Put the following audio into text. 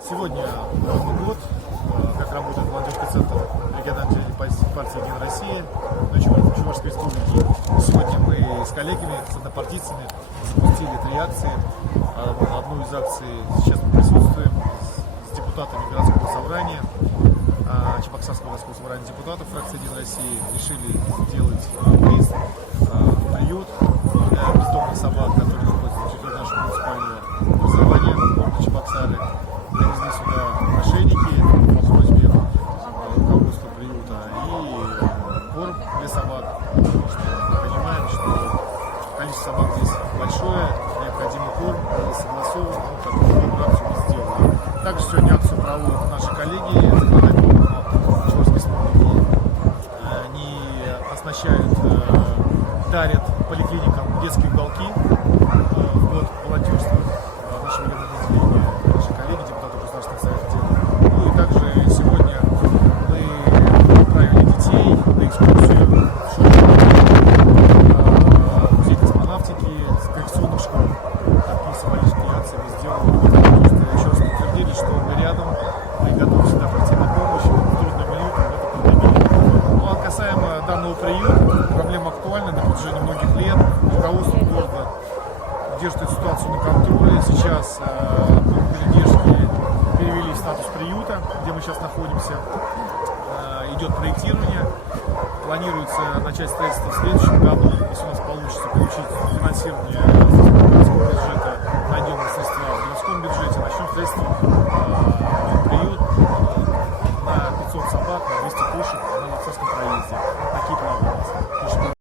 Сегодня Новый год, как работает молодежный центр региональной партии «Единая Россия» на Чувашской республике. Сегодня мы с коллегами, с однопартийцами запустили 3 акции. Одну из акций сейчас мы присутствуем с депутатами городского собрания, Чебоксарского городского собрания депутатов фракции «Единая Россия». Решили сделать выезд, приют для бездомных собак, которые находятся на территории нашего муниципального образования города Чебоксары. Привезли сюда ошейники по просьбе руководства приюта и корм для собак. Потому что мы понимаем, что количество собак здесь большое, необходимый корм был согласован, такую акцию мы сделали. Также сегодня акцию проводят наши коллеги из Чувашской республики. Они оснащают, дарят поликлиникам детские уголки в год волонтерства нашего регионального отделения. Наши коллеги, депутаты Государственного совета делают. Ну и также сегодня мы отправили детей на экскурсию в школу, музей космонавтики, с коррекционных школ. Такие символические акции мы сделали. Просто еще раз подтвердили, что мы рядом, мы готовы всегда прийти на помощь в трудный минут, в эту пандемию. Ну а касаемо данного приюта, проблема актуальна на протяжении многих лет. Руководство города держит эту ситуацию на контроле. Сейчас Беледежки перевели в статус приюта, где мы сейчас находимся. Идет проектирование. Планируется начать строительство в следующем году, если у нас получится.